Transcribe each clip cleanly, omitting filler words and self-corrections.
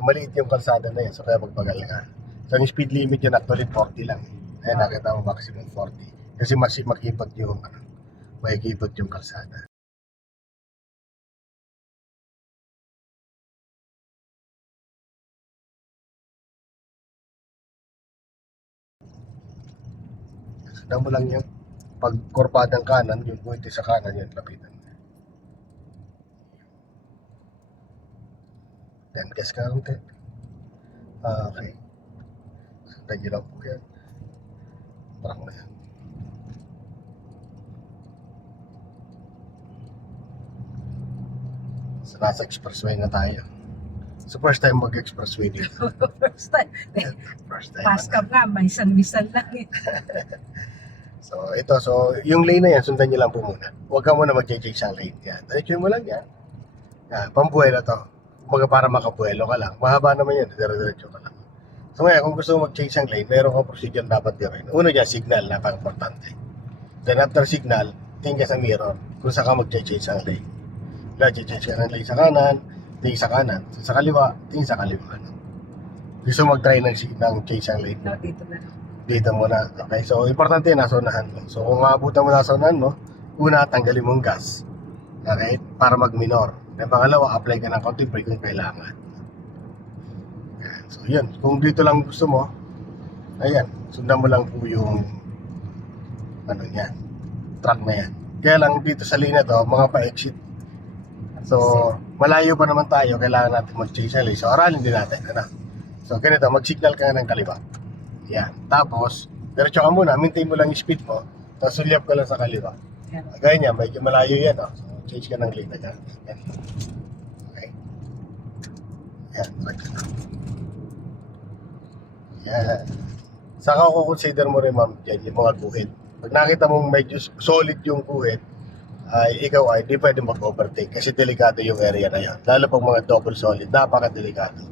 So maliit yung kalsada na yan, so kaya magbagal ka. So yung speed limit yun actually 40 lang. Ayan, nakita mo maximum 40. Kasi mas makipag yung, makikipag yung kalsada. Sundan mo lang yung pagkorpadang kanan, yung buwiti sa kanan yun, lapitan. Then, gas ka lang din. Okay. Sundan nyo lang po yan. Parang na yan. So, nasa expressway na tayo. So, first time mag-expressway dito. First time. First time. Pass ka pa, may bisan lang eh. So, ito. So, yung lane na yan, sundan nyo lang po muna. Huwag ka muna mag-change ang lane. Yan. Diretso mo lang yan. Yan. Pambuhay na to. Kumbaga para makabuelo ka lang. Mahaba naman yan. Diretso ka lang. So, ngayon, kung gusto mo mag-change ang lane, meron kang procedure dapat gawin. Una dyan, signal. Napaka-importante. Then, after signal, tingin ka sa mirror kung saan ka mag-change ang lane. Change ka ng lane sa kanan, tingin sa kanan. Sa kaliwa, tingin sa kaliwa. Gusto mag-try ng change ang lane. No, dito na. Dito muna. Okay, so importante nasa unahan mo. So kung maabutan mo nasa unahan mo, una tanggalin mong gas. Okay? Para mag-minor. Then pangalawa, apply ka ng konting brake kung kailangan. Ayan. So yun, kung dito lang gusto mo, ayan, sundan mo lang po yung ano yan, track na yan. Kaya lang dito sa lane na to, mga pa-exit. So malayo pa naman tayo, kailangan natin mag-change ang lane. So aralin din natin. Ano? So ganito, mag-signal ka ng kaliwa. Yan. Tapos, diretso ka muna, maintain mo lang yung speed mo, tapos sulyap ka lang sa kaliwa. Gaya niya, medyo malayo yan, oh. So, change ka ng lane na yan. Okay. Yan, yan. Saka ko consider mo rin, ma'am, yan, yung mga guhit. Pag nakita mong medyo solid yung guhit, ay ikaw ay di pwede mag-overtake kasi delikado yung area na yan. Lalo pag mga double solid, napaka-delikado.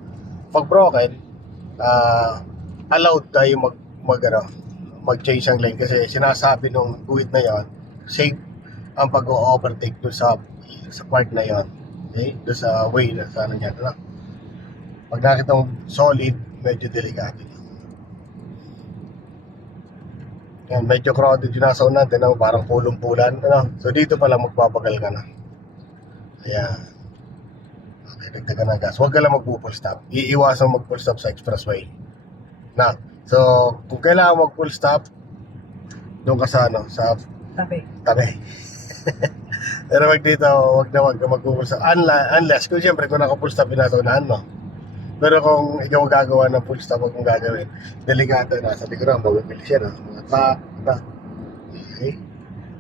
Pag broken, allowed tayo mag-change ang lane kasi sinasabi nung guhit na yon, safe ang pag-overtake doon sa part na yon. Okay? Doon sa way na sa ano yan. No? Pag nakita mong solid, medyo delikado. Yan, medyo crowded yung nasa unan, parang pulong-pulan. Ano? So dito pala magpapagal ka na. Ayan. Okay, dagdagan ng gas. Huwag ka lang mag-full stop. Iiwasan mag-full stop sa expressway. Na. So, kung kailangan mag-full stop, doon ka sa sa tabi. Pero wag dito, wag ka mag-full stop. Unless, kung siyempre, kung naka-full stop, pinatunahan mo. Pero kung ikaw gagawa ng full stop, wag mong gagawin. Delikado na. Sa likuran, mabibilis yan. Okay.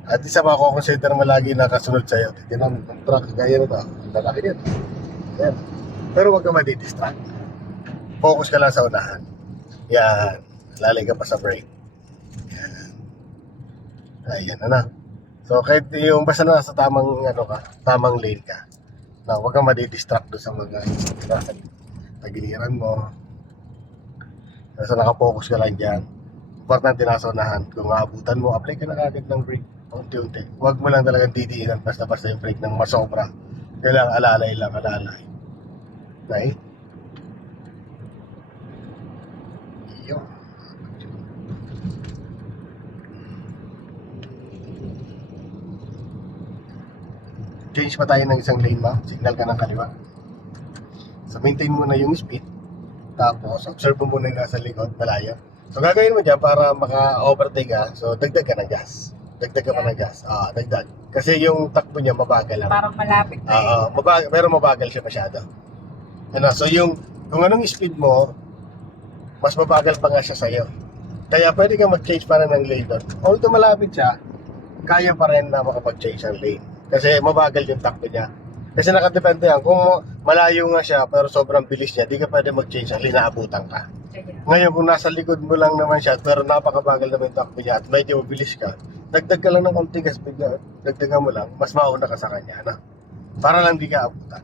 At isa pa ako, consider mo lagi nakasunod sa'yo. Tignan mo, truck, gaya na ito. Ang lalaki yan. Yan. Pero wag ka madidistract. Focus ka lang sa unahan. Yan. Lalay ka pa sa brake. Yan. Ayan na. So, kahit yung basta na sa tamang, tamang lane ka. Na, huwag kang madidistract doon sa mga tagiliran mo. Basta nakapokus ka lang dyan. Importante nasa unahan. Kung maabutan mo, apply ka na agad ng brake. Unti-unti. Huwag mo lang talagang didiinan basta-basta yung brake ng masobra. Kailangan alalay lang, alalay. Okay? Yun. Change pa tayo ng isang lane, ma'am. Signal ka ng kaliwa. So, maintain mo na yung speed. Tapos, observe mo muna yung nasa likod, malayo. So, gagawin mo dyan para maka-overtake ka. So, dagdag ka ng gas. Dagdag ka pa ng gas. Dagdag. Kasi yung takbo niya mabagal lang. Parang malapit na pero mabagal siya masyado. So, kung anong speed mo, mas mabagal pa nga siya sa'yo. Kaya pwede kang mag-change para ng lane doon. Although malapit siya, kaya pa rin na makapag-change ang lane. Kasi mabagal yung takbo niya. Kasi nakadepende yan. Kung malayo nga siya, pero sobrang bilis niya, di ka pwede mag-change ang lane, naabutan ka. Ngayon, kung nasa likod mo lang naman siya, pero napakabagal naman yung takbo niya at medyo mabilis ka, dagdag ka lang ng konti gas, dagdagan mo lang, mas mauna ka sa kanya. Para lang di ka abutan.